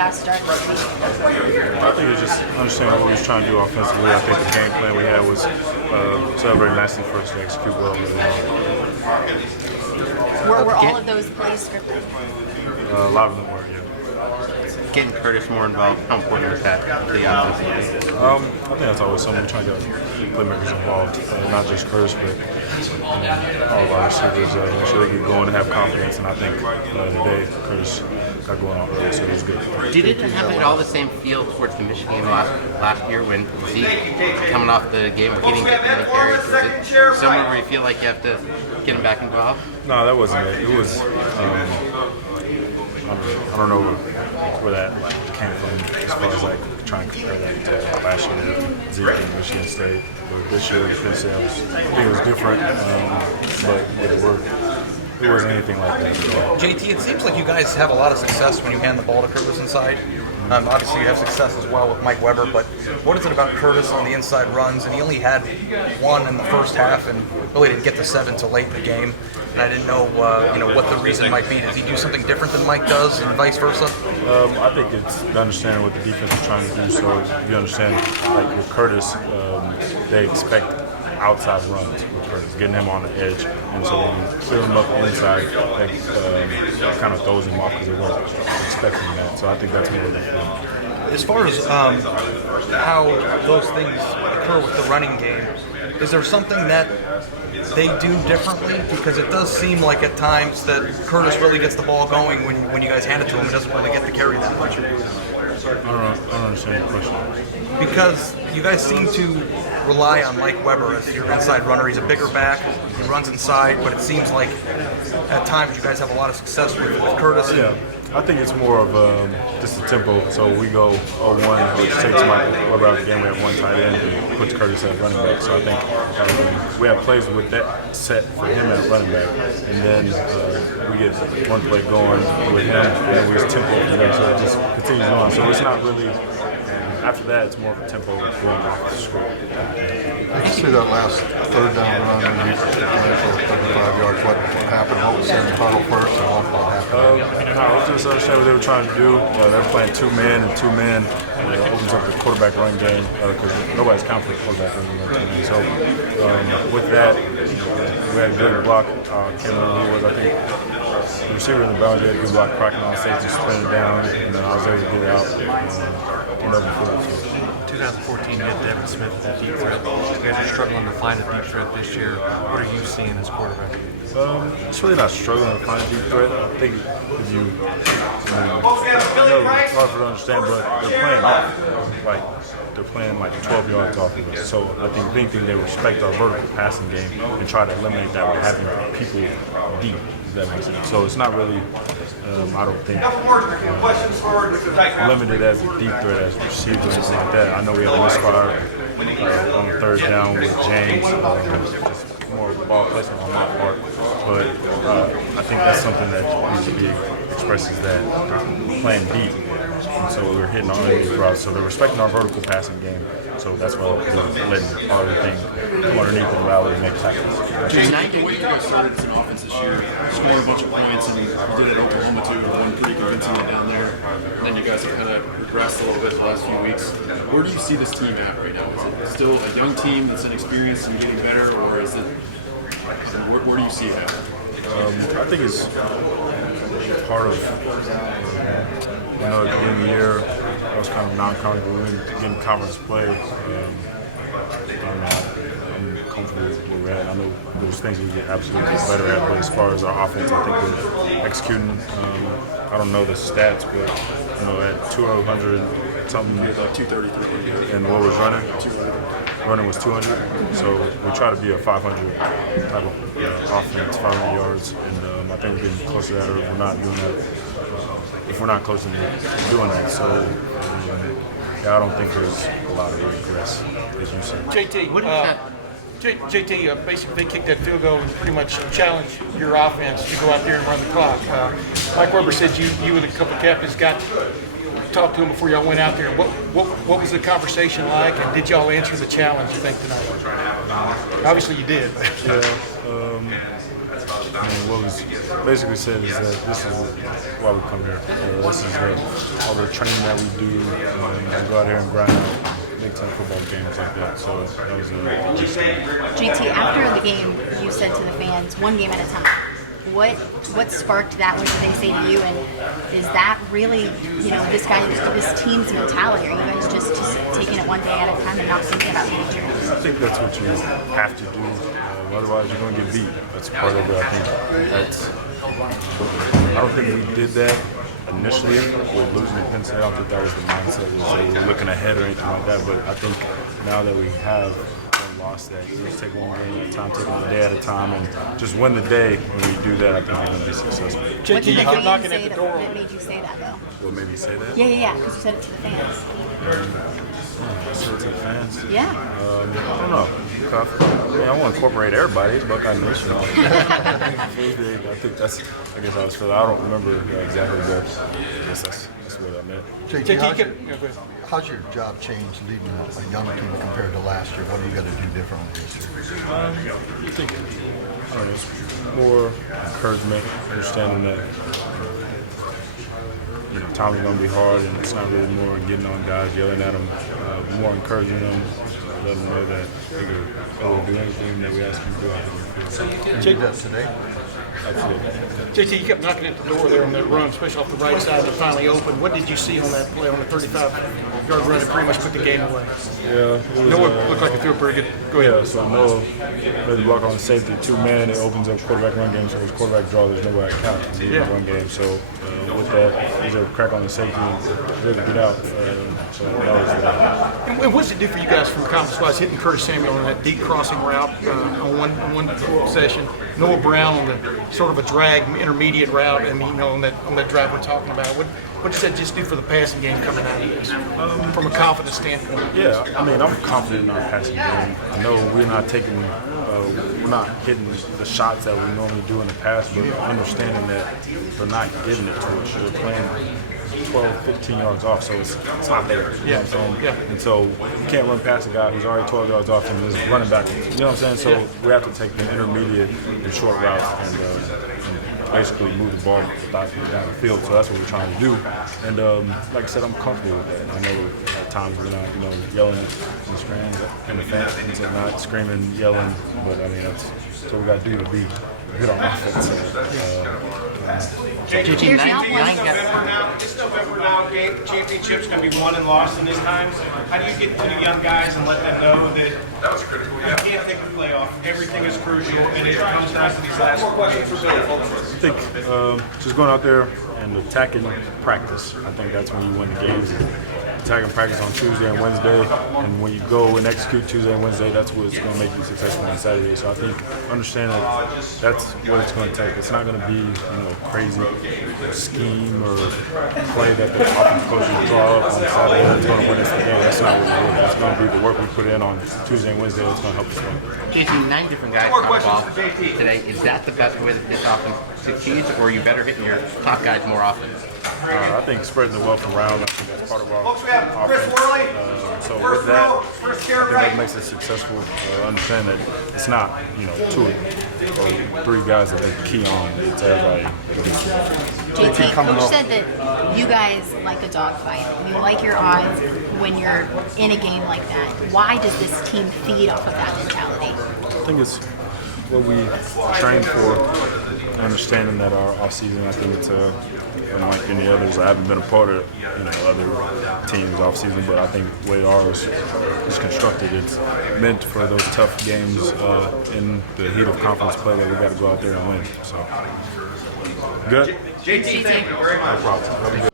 fast start this week? I think it's just understanding what we was trying to do offensively. I think the game plan we had was celebrate nicely first to execute well. Were all of those plays scripted? A lot of them were, yeah. Getting Curtis more involved, how important is that to the offense? I think that's always something we're trying to get playmakers involved, not just Curtis, but all of our receivers. Make sure they get going and have confidence. And I think today Curtis got going on early, so it was good. Did it have all the same feel towards the Michigan game last year when Zeke coming off the game or getting many carries? Is it somewhere where you feel like you have to get him back involved? No, that wasn't it. It was. I don't know where that came from as far as like trying to compare that to last year, Zeke and Michigan State. But this year, I think it was different, but it wasn't anything like that at all. JT, it seems like you guys have a lot of success when you hand the ball to Curtis inside. Obviously, you have success as well with Mike Weber, but what is it about Curtis on the inside runs? And he only had one in the first half and really didn't get to 7 till late in the game. And I didn't know, what the reason might be. Does he do something different than Mike does, and vice versa? I think it's understanding what the defense is trying to do. So you understand, like with Curtis, they expect outside runs with Curtis, getting him on the edge, and so when you clear him up inside, that kind of throws him off because they weren't expecting that. So I think that's more of the thing. As far as how those things occur with the running game, is there something that they do differently? Because it does seem like at times that Curtis really gets the ball going when you guys hand it to him. It doesn't really get to carry that much. I don't understand the question. Because you guys seem to rely on Mike Weber as your inside runner. He's a bigger back. He runs inside, but it seems like at times you guys have a lot of success with Curtis. Yeah. I think it's more of just the tempo. So we go 0-1, which takes Mike Weber out of the game. We have one tight end and puts Curtis at running back. So I think we have plays with that set for him at running back. And then we get one play going with him, and then we just tempo from there. So it just continues on. So it's not really, after that, it's more of a tempo going off the script. I can see that last third down run when you for 35 yards. What happened? What was in the huddle first and what happened? I was just understand what they were trying to do. They're playing two-man and two-man. It opens up the quarterback run game because nobody's counting for the quarterback run game. So with that, we had a good block. I can't remember who it was. I think the receiver in the boundary had a good block, cracking on safety, spinning down, and then I was able to get it out and over the 2014, you had Devin Smith as a deep threat. You guys are struggling to find a deep threat this year. What are you seeing as quarterback? It's really not struggling to find a deep threat. I think if you I know it's hard for to understand, but they're playing off. Like, they're playing like 12 yards off of us. So I think big thing they respect our vertical passing game and try to eliminate that by having people deep, if that makes sense. So it's not really, I don't think, limited as a deep threat as a receiver or anything like that. I know we have misfire on the third down with James. Just more of a ball placement on my part. But I think that's something that needs to be expressed, is that they're playing deep. And so we're hitting all these routes. So they're respecting our vertical passing game. So that's why we're letting part of the thing come underneath the valley and make tackles. James, the way you guys started as an offense this year, scoring a bunch of points, and you did it at Oklahoma too, won pretty convincingly down there. And then you guys have kind of regressed a little bit the last few weeks. Where do you see this team at right now? Is it still a young team that's inexperienced and getting better, or is it? Where do you see it at? I think it's part of, at the beginning of the year, I was kind of non-conference, we were getting conference play. I'm comfortable with where we're at. I know there's things we get absolutely better at, but as far as our offense, I think we're executing. I don't know the stats, but at 200 something, 233. and what was running was 200. So we try to be a 500 type of offense, 500 yards, and I think we're getting close to that, or if we're not doing that. If we're not close to doing that, so I don't think there's a lot of regress, as you said. JT, basically they kicked that field goal and pretty much challenged your offense to go out there and run the clock. Mike Weber said you and a couple of captains got talked to him before y'all went out there. What was the conversation like, and did y'all answer the challenge, you think, tonight? Obviously you did. Yeah. I mean, what was basically said is that this is why we come here. This is all the training that we do. We go out here and grind out Big Ten football games like that. So that was JT, after the game, you said to the fans, one game at a time. What sparked that? What did they say to you? And is that really, this team's mentality? Are you guys just taking it one day at a time and not thinking about the future? I think that's what you have to do. Otherwise, you're going to get beat. That's part of it. I don't think we did that initially with losing to Penn State. I don't think that was the mindset. We were looking ahead or anything like that. But I think now that we have lost that, you just take one game at a time, taking a day at a time, and just win the day. When we do that, I think we're going to be successful. What did the fans say that made you say that, though? What made me say that? Yeah, because you said it to the fans. I said it to the fans? Yeah. I don't know. I want to incorporate everybody. It's Buckeye Nation. I think that's, I guess I was feeling, I don't remember exactly, but I guess that's what I meant. JT, how's your job changed leading a young team compared to last year? What are you going to do differently this year? I think it's more encouragement, understanding that times are going to be hard, and it's not really more getting on guys, yelling at them, more encouraging them, let them know that they can do anything that we ask them to do out there. So you did that today? Absolutely. JT, you kept knocking at the door there on that run, especially off the right side that finally opened. What did you see on that play on the 35-yard run that pretty much put the game away? Yeah. Noah looked like he threw a pretty good. Go ahead. Yeah, so Noah made the block on safety, 2-man. It opens up quarterback run game, so it's quarterback draw. There's nobody at count in the run game. So with that, he's a crack on the safety and really get out. So that was that. And what does it do for you guys from confidence-wise, hitting Curtis Samuel on that deep crossing route on one session, Noah Brown on the sort of a drag intermediate route, and on that drive we're talking about? What does that just do for the passing game coming out of this from a confidence standpoint? Yeah, I mean, I'm confident in our passing game. I know we're not hitting the shots that we normally do in the past, but understanding that they're not giving it to us. We're playing 12, 15 yards off, so it's not there. You know what I'm saying? Yeah. And so you can't run past a guy who's already 12 yards off and is running backwards. You know what I'm saying? So we have to take the intermediate and short route and basically move the ball down the field. So that's what we're trying to do. And like I said, I'm comfortable with that. I know at times we're not, yelling and screaming in the fans and not screaming, yelling, but I mean that's what we got to do to be good on offense. There's not one. This November now, game championship's going to be won and lost in this time. How do you get to the young guys and let them know that you can't take the playoff? Everything is crucial, and it comes down to these last more questions for Bill. I think just going out there and attacking practice. I think that's when you win the games. Attacking practice on Tuesday and Wednesday, and when you go and execute Tuesday and Wednesday, that's what's going to make you successful on Saturday. So I think understand that that's what it's going to take. It's not going to be crazy scheme or play that the offensive coaches draw up on Saturday that's going to win us the game. That's not what we're doing. That's going to be the work we put in on Tuesday and Wednesday that's going to help us win. JT, 9 different guys on the ball today. Is that the best way that this offense succeeds, or are you better hitting your top guys more often? I think spreading the wealth around, I think that's part of our offense. So with that, I think that makes it successful. Understand that it's not, 2 or 3 guys that they key on. It's everybody. JT, Coach said that you guys like a dogfight. You like your odds when you're in a game like that. Why does this team feed off of that mentality? I think it's what we train for. Understanding that our offseason, I think it's unlike any others. I haven't been a part of other teams offseason, but I think the way ours is constructed, it's meant for those tough games in the heat of conference play that we got to go out there and win. So good. JT, thank you very much. No problem.